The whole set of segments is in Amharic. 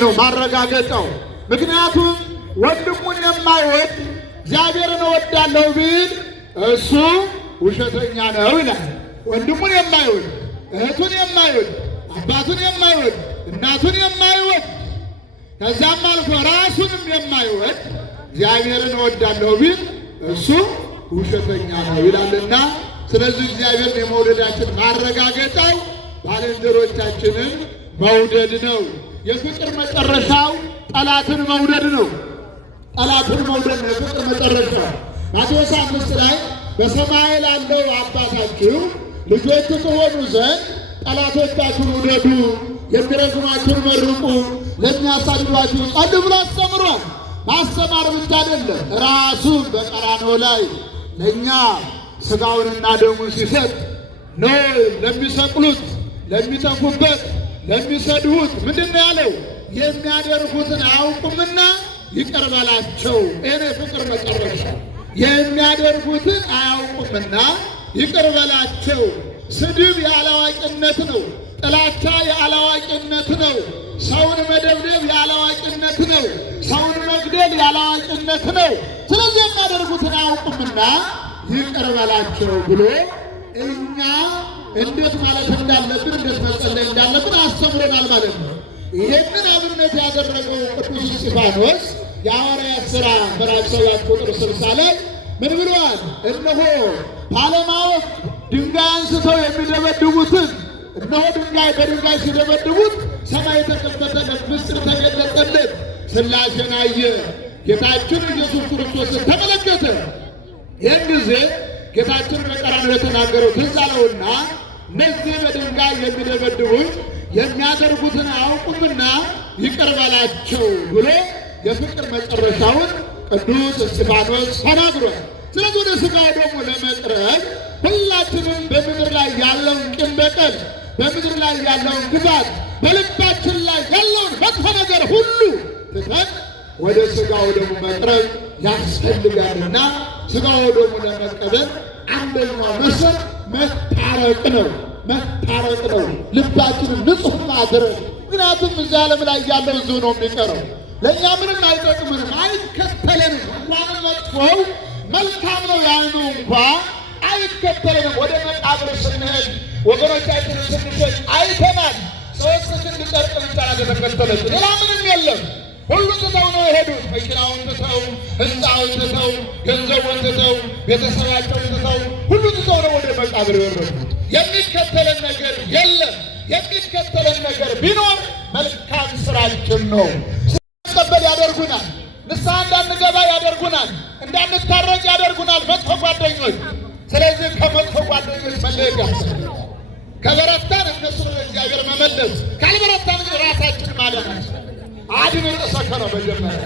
ነው ማረጋገጫው። ምክንያቱም ወንድሙን የማይወድ እግዚአብሔርን እወዳለሁ ቢል እሱ ውሸተኛ ነው ይላል። ወንድሙን የማይወድ እህቱን የማይወድ አባቱን የማይወድ እናቱን የማይወድ ከዛም አልፎ ራሱንም የማይወድ እግዚአብሔርን እወዳለሁ ቢል እሱ ውሸተኛ ነው ይላልና፣ ስለዚህ እግዚአብሔርን የመውደዳችን ማረጋገጫው ባልንጀሮቻችንን መውደድ ነው። የፍቅር መጨረሻው ጠላትን መውደድ ነው። ጠላትን መውደድ ነው የፍቅር መጨረሻው። ማቴዎስ 5 ላይ በሰማይ ላለው አባታችሁ ልጆች ትሆኑ ዘንድ ጠላቶቻችሁን ውደዱ፣ የሚረግሟችሁን መርቁ፣ ለሚያሳድዷችሁ ጸልዩ ብሎ አስተምሯል። ማስተማር ብቻ አይደለም፣ ራሱን በቀራንዮ ላይ ለእኛ ሥጋውንና ደሙን ሲሰጥ ነው ለሚሰቅሉት፣ ለሚተፉበት፣ ለሚሰድቡት ምንድን ነው ያለው? የሚያደርጉትን አያውቁምና ይቅር በላቸው። ይሄ ፍቅር መጨረሻ። የሚያደርጉትን አያውቁምና ይቅር በላቸው። ስድብ ያላዋቂነት ነው። ጥላቻ ያላዋቂነት ነው። ሰውን መደብደብ ያላዋቂነት ነው። ሰውን መግደል ያላዋቂነት ነው። ስለዚህ የሚያደርጉትን አያውቁምና ይቅር በላቸው ብሎ እኛ እንዴት ማለት እንዳለብን እንዴት መጸለይ እንዳለብን አስተምሮናል ማለት ነው። ይህንን አብነት ያደረገው ቅዱስ እስጢፋኖስ የሐዋርያት ሥራ ምዕራፍ 7 ቁጥር 60 ላይ ምን ብለዋል? እነሆ ባለማወቅ ድንጋይ አንስተው የሚደበድቡትን እነሆ ድንጋይ በድንጋይ ሲደበድቡት ሰማይ ተከፈተለት፣ ምስጢር ተገለጠለት፣ ሥላሴን አየ፣ ጌታችን ኢየሱስ ክርስቶስን ተመለከተ። ይህን ጊዜ ጌታችን በቀራንዮ የተናገረው ትዝ አለውና እነዚህ በድንጋይ የሚደበድቡት የሚያደርጉትን አያውቁምና ይቅር በላቸው ብሎ የፍቅር መጨረሻውን ቅዱስ እስጢፋኖስ ተናግሯል። ስለዚህ ወደ ሥጋው ደግሞ ለመቅረብ ሁላችንም በምድር ላይ ያለውን ቂም በቀል፣ በምድር ላይ ያለውን ግፋት፣ በልባችን ላይ ያለውን መጥፎ ነገር ሁሉ ትተን ወደ ሥጋው ደግሞ መቅረብ ያስፈልጋልና ሥጋው ደግሞ ለመቀበል አንደኛው መሰረት መታረቅ ነው። መታረቅ ነው። ልባችንን ንጹሕ ማድረግ። ምክንያቱም እዚህ ዓለም ላይ ያለው እዚሁ ነው የሚቀረው። ለእኛ ምንም አይጠቅምንም፣ አይከተለንም። እንኳን መጥፎው መልካም ነው ያልነው እንኳ አይከተለንም። ወደ መቃብር ስንሄድ ወገኖቻችንን ስንሸኝ አይተናል። ሰዎች ስንጨርቅ ብቻ ተከተለች፣ ሌላ ምንም የለም። ሁሉ ትተው ነው የሄዱት። መኪናውን ትተው፣ ሕንፃውን ትተው፣ ገንዘቡን ትተው፣ ቤተሰባቸውን ትተው፣ ሁሉ ትተው ነው ወደ መቃብር የወረዱት። የሚከተለን ነገር የለም። የሚከተለን ነገር ቢኖር መልካም ስራችን ነው። ስንቀበል ያደርጉናል። ንስሐ እንዳንገባ ያደርጉናል። እንዳንታረቅ ያደርጉናል መጥፎ ጓደኞች። ስለዚህ ከመጥፎ ጓደኞች መለየት ያስፈልጋል። ከበረታን እነሱ እግዚአብሔር መመለስ፣ ካልበረታን ራሳችን ማዳን ያስፈልጋል። አድን ርዕሰከ ነው መጀመሪያ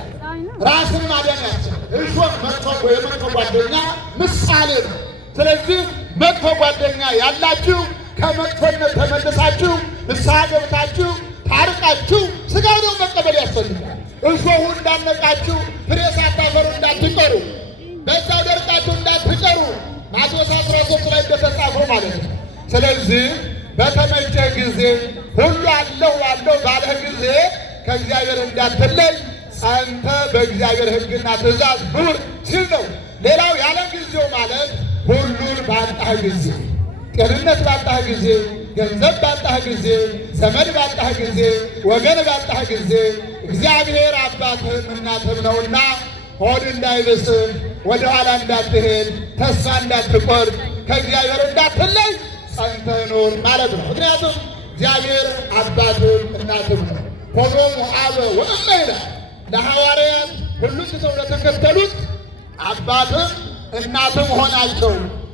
ራስን ማዳን ያስፈልጋል። እሾህ መጥፎ የመጥፎ ጓደኛ ምሳሌ ነው። ስለዚህ መጥፎ ጓደኛ ያላችሁ ከመጥፎነት ተመልሳችሁ ንስሐ ገብታችሁ ታርቃችሁ ሥጋው ደግሞ መቀበል ያስፈልጋል። እሾሁ እንዳነቃችሁ ፍሬ ሳታፈሩ እንዳትቀሩ፣ በዛው ደርቃችሁ እንዳትቀሩ ማቴዎስ 13 ላይ እንደተጻፈው ማለት ነው። ስለዚህ በተመቸ ጊዜ ሁሉ አለሁ አለሁ ባለህ ጊዜ ከእግዚአብሔር እንዳትለይ ጸንተ በእግዚአብሔር ሕግና ትእዛዝ ኑር ሲል ነው። ሌላው ያለ ጊዜው ማለት ሁሉን ባጣህ ጊዜ፣ ጤንነት ባጣህ ጊዜ፣ ገንዘብ ባጣህ ጊዜ፣ ዘመድ ባጣህ ጊዜ፣ ወገን ባጣህ ጊዜ እግዚአብሔር አባትህም እናትህም ነውና ሆድ እንዳይብስህ፣ ወደ ኋላ እንዳትሄድ፣ ተስፋ እንዳትቆርጥ፣ ከእግዚአብሔር እንዳትለይ ጸንተህ ኑር ማለት ነው። ምክንያቱም እግዚአብሔር አባትህም እናትህም ነው። ሆኖም አበ ወእመ ይላል ለሐዋርያት ሁሉም ትተው ለተከተሉት አባትም እናትም ሆናቸው፣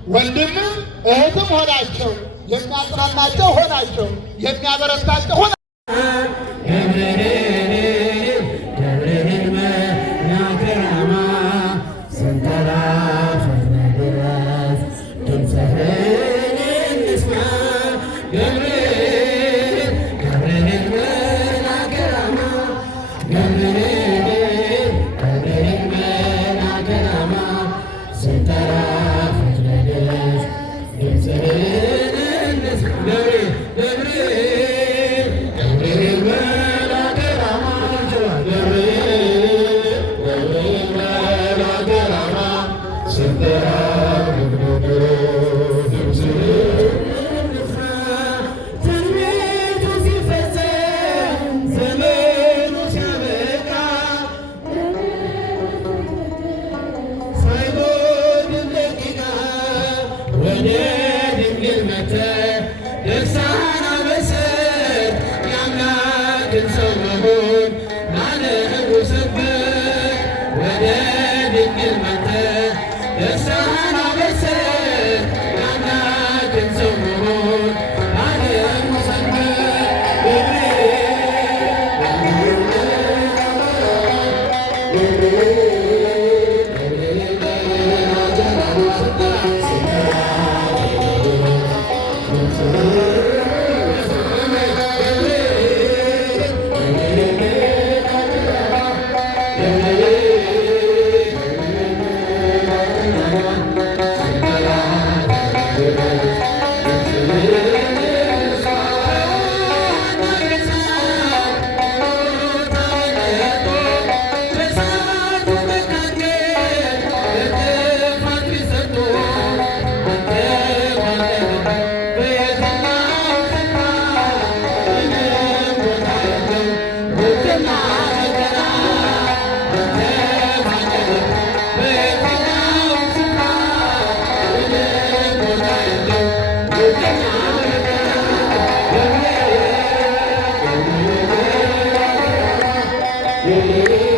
ወንድምም እህትም ሆናቸው፣ የሚያጽናናቸው ሆናቸው፣ የሚያበረታቸው ሆናቸው። ገብርኤል ሰው መሆን ለዓለም ሰብክ ወደ ድንግል መጥተህ ደስታህን አበስር የአምላክን ሰው መሆን ለዓለም ሰብክ Yeah.